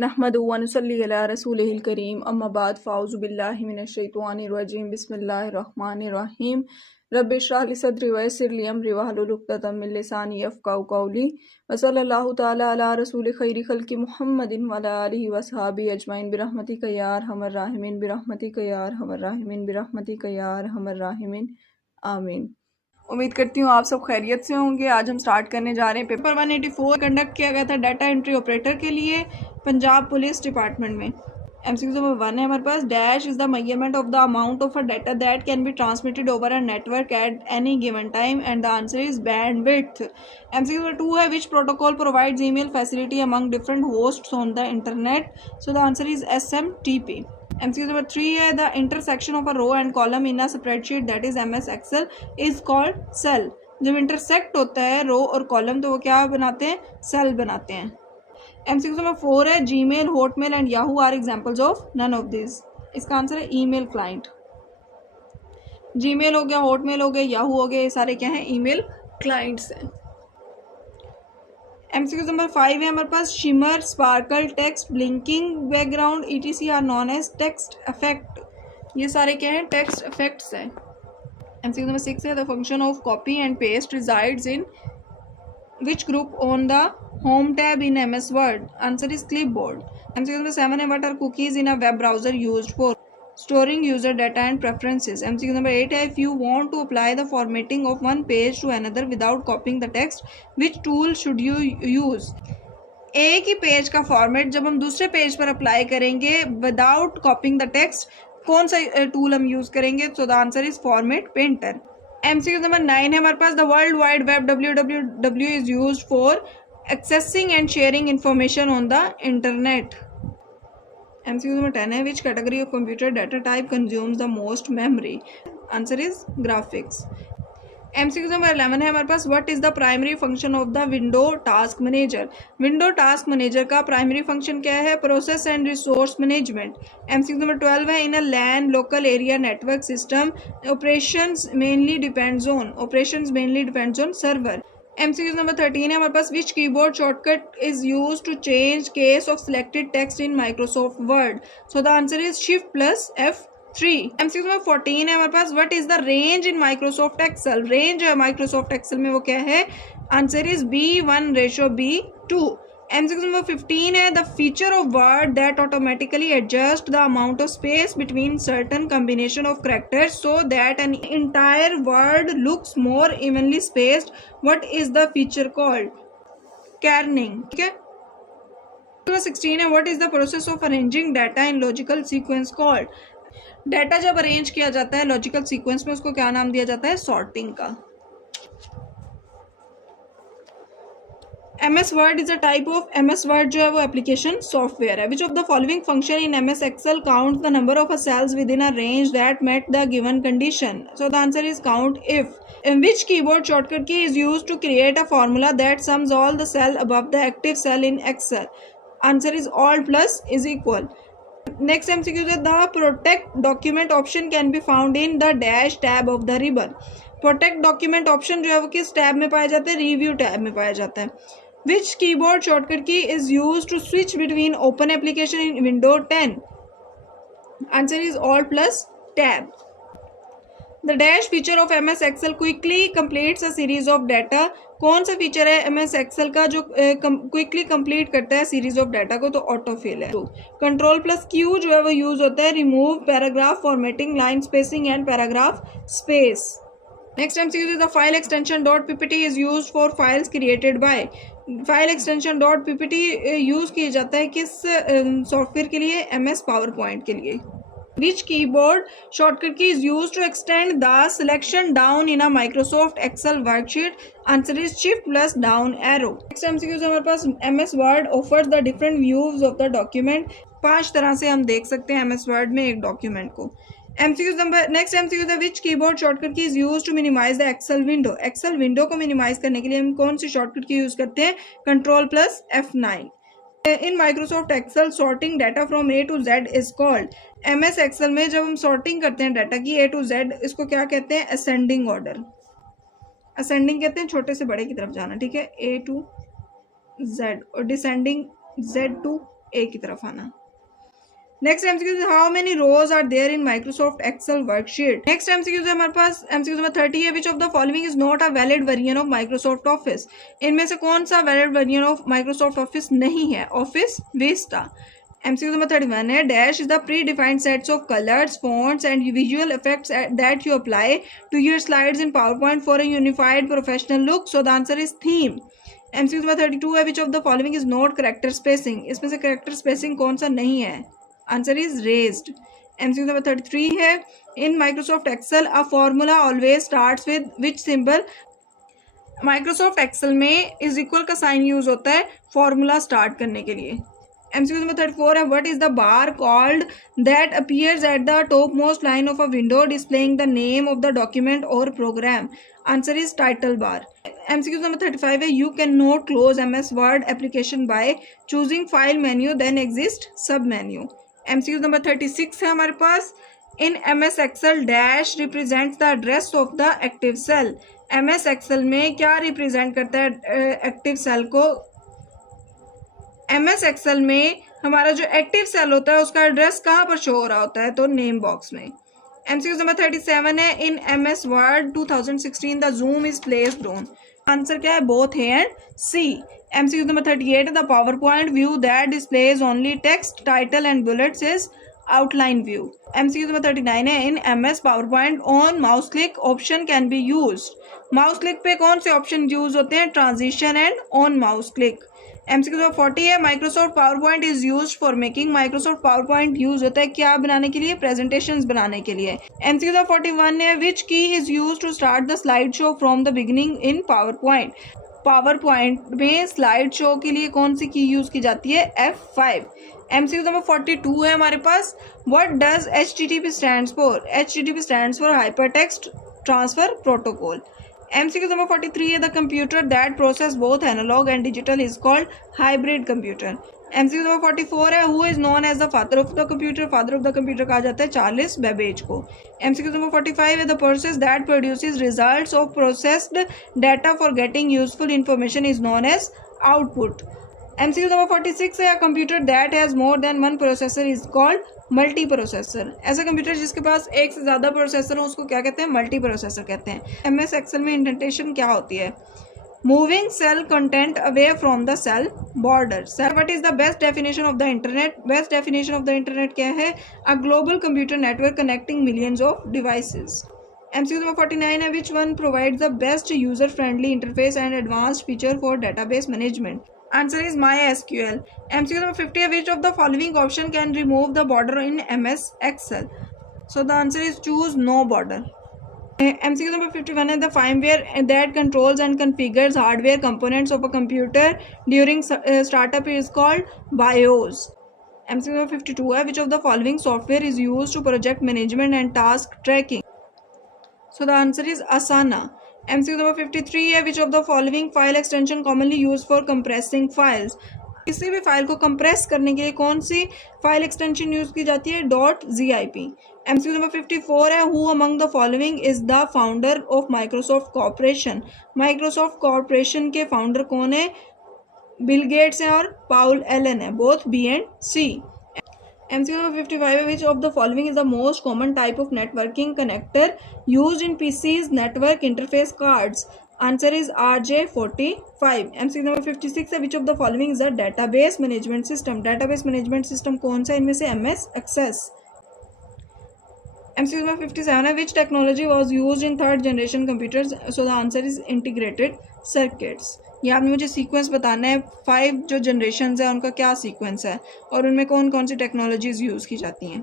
नहमदुहु व नुसल्ली अला रसूलिहिल करीम अम्मा बाद फ़ाऊज़ु बिल्लाहि मिनश शैतानिर रजीम बिस्मिल्लाहिर रहमानिर रहीम रब्बि इश्रह ली सदरी व यस्सिर ली अमरी वहलुल उक़दतम मिन लिसानी यफ़क़हू क़ौली व सल्लल्लाहु तआला अला रसूलिल खैरि खल्क़ि मुहम्मदिन व अला आलिहि व अस्हाबिहि अजमईन बिरहमतिका या अरहमर राहिमीन बिरहमतिका या अरहमर राहिमीन बिरहमतिका या अरहमर राहिमीन आमीन। उम्मीद करती हूँ आप सब खैरियत से होंगे। आज हम स्टार्ट करने जा रहे हैं पेपर 184 कंडक्ट किया गया था डाटा एंट्री ऑपरेटर के लिए पंजाब पुलिस डिपार्टमेंट में। एमसीक्यू नंबर 1 है हमारे पास, dash is the measurement of the amount of a data that can be transmitted over a network at any given time and the answer is bandwidth. MCQ number 2 है, which protocol provides email facility among different hosts on the internet, so the answer is SMTP। MCQ number 3 है, the intersection of a row and column in a spreadsheet that is MS Excel is called cell. जब intersect होता है रो और column तो वो क्या बनाते हैं, सेल बनाते हैं। MCQ नंबर 4 है, Gmail, Hotmail and Yahoo are examples of none of this. इसका आंसर है ईमेल क्लाइंट। जीमेल हो गया, हॉटमेल हो गया, याहू हो गया, ये सारे क्या हैं, ईमेल क्लाइंट्स हैं। MCQ नंबर 5 है हमारे पास, shimmer, sparkle, text, blinking, background ETC are known as text effect. ये सारे क्या हैं, टेक्स्ट इफेक्ट्स हैं। MCQ नंबर 6 है, the function of copy and paste resides in which group on the home tab in MS Word, answer is clipboard. MCQ number 7 है, what are cookies in a web browser used for storing user data and preferences। MCQ number 8 है, if you want to apply the formatting of one page to another without copying the text, which tool should you use? एक ही page का format जब हम दूसरे page पर apply करेंगे without copying the text, कौन सा टूल हम यूज करेंगे? So the answer is format painter. MCQ number 9 है हमारे पास, the world wide web WWW is used for accessing and sharing information on the internet. MCQ number 10 है, which category of computer data type consumes the most memory, answer is graphics. MCQ number 11 है हमारे पास, what is the primary function of the window task manager. Window task manager का primary function क्या है? Process and resource management. MCQ number 12 है, in a LAN local area network system operations mainly depends on server. MCQ number 13 है हमारे पास, which keyboard shortcut is use to change case of selected text in Microsoft Word, so the answer is shift plus F3। MCQ number 14 है हमारे पास, what is the range in Microsoft Excel. Range है Microsoft Excel में वो क्या है, answer is B1:B2। MCQ number 15 है, the feature of Word that automatically adjust the amount of space between certain combination of characters so that an entire word looks more evenly spaced, what is the feature called? Kerning. ठीक है। 16 है, what is the process of arranging data in logical sequence called. Data जब arrange किया जाता है logical sequence में, उसको क्या नाम दिया जाता है? सॉर्टिंग का। MS word is a type of, MS word जो है वो एप्लीकेशन सॉफ्टवेयर है। Which of the following function in MS excel count the number of cells within a range that met the given condition, so the answer is count if. In which keyboard shortcut key is used to create a formula that sums all the cell above the active cell in Excel, answer is Alt plus is equal। Next MCQ is the protect document option can be found in the dash tab of the ribbon। protect document option जो है वो किस tab में पाया जाता है? Review tab में पाया जाता है। Which keyboard shortcut key is used to switch between open application in Windows 10, answer is Alt plus tab। The dash feature of MS Excel quickly completes a series of data। कौन सा feature है MS Excel का जो quickly complete करता है series of data को? तो auto fill है। कंट्रोल प्लस Q जो है वो यूज होता है remove paragraph formatting, line spacing and paragraph space. Next MCQ is the file extension .ppt is used for files created by। File extension .ppt use किया जाता है किस सॉफ्टवेयर के लिए? MS पावरपॉइंट के लिए। Which keyboard shortcut key is used to extend the selection down in a Microsoft Excel worksheet, answer is shift plus down arrow। Next MCQ है हमारे पास, MS Word offers the different views of the document। 5 तरह से हम देख सकते हैं MS Word में एक डॉक्यूमेंट को। नेक्स्ट MCQ है, which keyboard shortcut key is use to minimize the excel window. Excel window को मिनिमाइज करने के लिए हम कौन सी शॉर्टकट की यूज करते हैं? Control plus F9। In Microsoft excel sorting data from A to Z is called. MS Excel में जब हम सॉर्टिंग करते हैं डाटा की A to Z, इसको क्या कहते हैं? Ascending order. असेंडिंग कहते हैं छोटे से बड़े की तरफ जाना, ठीक है, A to Z, और डिसेंडिंग Z to ए की तरफ आना। Next MCQ, how many rows are there in Microsoft excel worksheet. Next MCQ हमारे पास एमसीक्यू नंबर 30 है, which of the following is not a valid variant of Microsoft office. इनमें से कौन सा valid variant of Microsoft office नहीं है? Office Vista. MCQ number 31 है, dash is the predefined sets of colours, fonts and visual effects that you apply to your slides in PowerPoint for a unified professional look. So the answer is theme. MCQ number 32 है, which of the following is not character spacing. इसमें से character spacing कौन सा नहीं है? Answer is raised. MCQ number 33 है, in Microsoft excel a formula always starts with which symbol. Microsoft Excel में is equal का साइन यूज होता है फॉर्मूला स्टार्ट करने के लिए। एमसीक्यू नंबर 34 है, what is the bar called that appears at the top most line of a window displaying the name of the document or program. Answer is title bar. MCQ number 35 है, you can not close MS Word application by choosing file menu then exist sub menu. MCQ number 36 है हमारे पास, in MS Excel dash represents the address of the active cell. MS Excel में क्या represent करता है active cell को? MS Excel में हमारा जो एक्टिव सेल होता है उसका एड्रेस कहाँ पर शो हो रहा होता है? तो नेम बॉक्स में। एमसीक्यू नंबर 37 है, in MS word 2016 the zoom is placed on. Answer क्या है? Both A and C. MCQ number 38 है, the PowerPoint view that displays only text, title and bullets is outline view. MCQ number 39 है, in MS PowerPoint on mouse click option can be used. Mouse click पे कौन से option use होते हैं? Transition and on mouse click. MCQ number 40 है, Microsoft power point is used for making. Microsoft power point use होता है क्या बनाने के लिए? प्रेजेंटेशंस बनाने के लिए। एमसीक्यू नंबर 41 है, which key is used to start the slide show from the beginning in PowerPoint. PowerPoint में स्लाइड शो के लिए कौन सी की यूज की जाती है? F5। एमसीक्यू नंबर 42 है हमारे पास, what does HTTP stands for. HTTP stands for hypertext transfer protocol. MCQ number 43 है, the computer that process both analog and digital is called hybrid computer. MCQ number 44 है, who is known as the father of the computer. Father of the computer कहा जाता है Charles Babbage को। MCQ number 45 है, the process that produces results of processed data for getting useful information is known as output. MCQ number 46 है, a computer that has more than one processor is called multiprocessor. ऐसा computer जिसके पास एक से ज्यादा processor हो उसको क्या कहते हैं? मल्टी प्रोसेसर कहते हैं। MS एक्सेल में इंडेंटेशन क्या होती है? Moving cell content away from the cell border. Sir, what is the best definition of the internet? Best definition of the internet क्या है? A global computer network connecting millions of devices. MCQ number 49 है, which one provides the best user friendly interface and advanced feature for database management. Answer is MySQL. MCQ number 50 है, which of the following option can remove the border in MS Excel? So the answer is choose no border. MCQ number 51 है, the firmware that controls and configures hardware components of a computer during startup is called BIOS. MCQ number 52 है, which of the following software is used to project management and task tracking? So the answer is Asana. MCQ number 53 है, which of the following file extension commonly used for compressing files? किसी भी file को compress करने के लिए कौन सी file extension use की जाती है? .zip। MCQ नंबर 54 है, who among the following is the founder of Microsoft corporation. Microsoft corporation के फाउंडर कौन है? बिल गेट्स है और पाउल एलन है, both B and C। MCQ number 55 है, which of the following is the most common type of networking connector used in PC's network interface cards? Answer is RJ45। MCQ number 56 है, which of the following is a database management system? Database management system कौन सा इनमें से? MS Access। MCQ number 57 है, which technology was used in third generation computers? So the answer is integrated circuits। ये आपने मुझे sequence बताना है, 5 जो जनरेशन है उनका क्या सीक्वेंस है और उनमें कौन कौन सी टेक्नोलॉजीज यूज़ की जाती हैं।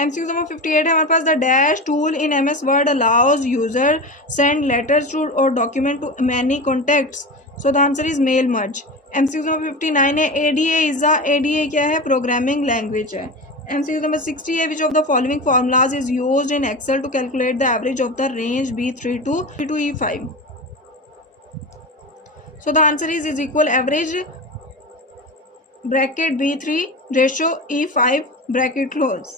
MCQ नंबर 58 है हमारे पास, the dash tool in MS Word allows user send letters to or document to many contacts. So the answer is mail merge. MCQ number 59 है, ADA क्या है? प्रोग्रामिंग लैंग्वेज है। MCQ नंबर 60 है, which of the following formulas is used in Excel to calculate the average of the range B3 to E5? So the answer is equal average bracket B3 ratio E5 bracket close.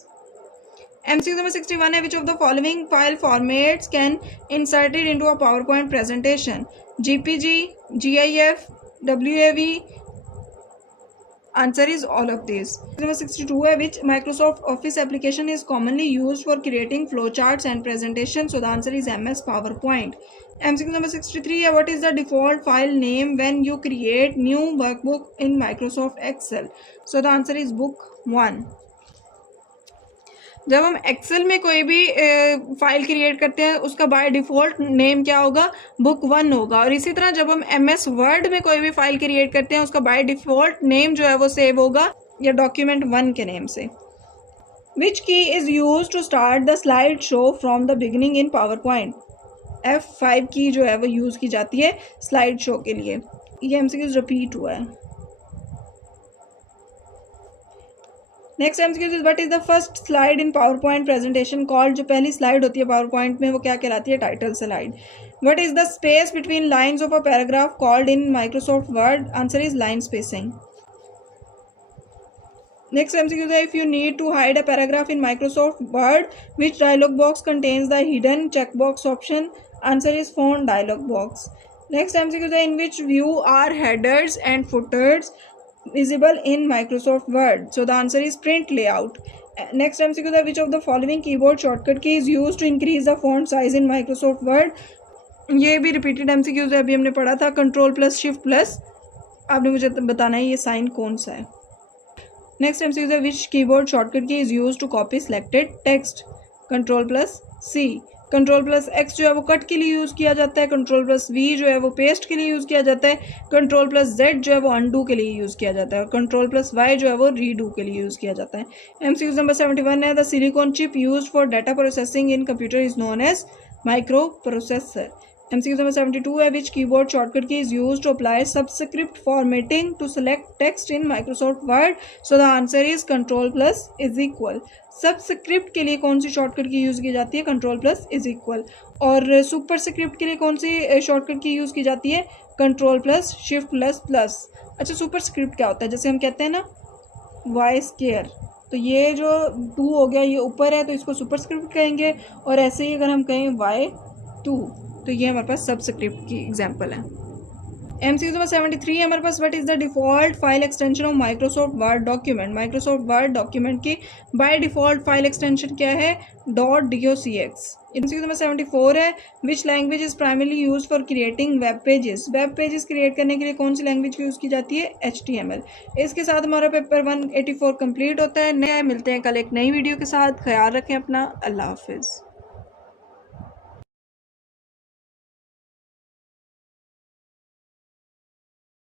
MCQ number 61 है, which of the following file formats can inserted into a PowerPoint presentation? GPG, GIF, WAV, answer is all of this. Number 62 है which Microsoft Office application is commonly used for creating flow charts and presentation, so the answer is MS PowerPoint। MCQ number 63 है what is the default file name when you create new workbook in Microsoft Excel, so the answer is book 1। जब हम Excel में कोई भी file create करते हैं उसका by default name क्या होगा, बुक 1 होगा। और इसी तरह जब हम MS वर्ड में कोई भी फाइल क्रिएट करते हैं उसका बाय डिफ़ॉल्ट नेम जो है वो सेव होगा या डॉक्यूमेंट 1 के नेम से। Which key is use to start the slide show from the beginning in PowerPoint, F5 की जो है वो यूज़ की जाती है स्लाइड शो के लिए। ये MCQ रिपीट हुआ है। Next MCQ is what is the first slide in PowerPoint presentation called, जो पहली स्लाइड होती है PowerPoint में वो क्या कहलाती है, title slide. What is the space between lines of a paragraph called in Microsoft Word, answer is line spacing. Next MCQ है if you need to hide a paragraph in Microsoft Word which dialog box contains the hidden checkbox option, answer is font dialog box. Next MCQ है इन विच व्यू आर हेडर्स एंड फुटर्स visible in Microsoft Word, so the answer is print layout। Next MCQ is which of the following keyboard shortcut key is used to increase the font size in Microsoft Word, ये भी रिपीटेड MCQ है, अभी हमने पढ़ा था Ctrl+Shift+, आपने मुझे बताना है ये साइन कौन सा है। नेक्स्ट MCQ है which keyboard shortcut key is used to copy selected text, Ctrl+C। Ctrl+X जो है वो कट के लिए यूज़ किया जाता है, Ctrl+V जो है वो पेस्ट के लिए यूज़ किया जाता है, Ctrl+Z जो है वो अनडू के लिए यूज़ किया जाता है और Ctrl+Y जो है वो रीडू के लिए यूज़ किया जाता है। MCQ नंबर 71 है the silicon chip used for data processing in computer is known as micro processor. MCQ number 72 है which keyboard shortcut key is used to apply subscript formatting to select text in Microsoft Word, so the answer is Ctrl+=। Subscript के लिए कौन सी shortcut की use की जाती है, Ctrl+=। और superscript के लिए कौन सी शॉर्टकट की यूज़ की जाती है, Ctrl+Shift++। अच्छा सुपरस्क्रिप्ट क्या होता है, जैसे हम कहते हैं ना y², तो ये जो 2 हो गया ये ऊपर है तो इसको सुपरस्क्रिप्ट कहेंगे, और ऐसे ही अगर हम कहें y2 तो ये हमारे पास सबस्क्रिप्ट की एग्जांपल है। MCQ नंबर 73 है हमारे पास what is the default file extension of Microsoft Word document. Microsoft Word document की बाय डिफॉल्ट फाइल एक्सटेंशन क्या है, .docx। MCQ नंबर 74 है which language is primarily use for creating web pages. Web pages create करने के लिए कौन सी language use की जाती है, HTML। इसके साथ हमारा पेपर 184 कंप्लीट होता है। नया मिलते हैं कल एक नई वीडियो के साथ, ख्याल रखें अपना, अल्लाह हाफिज़।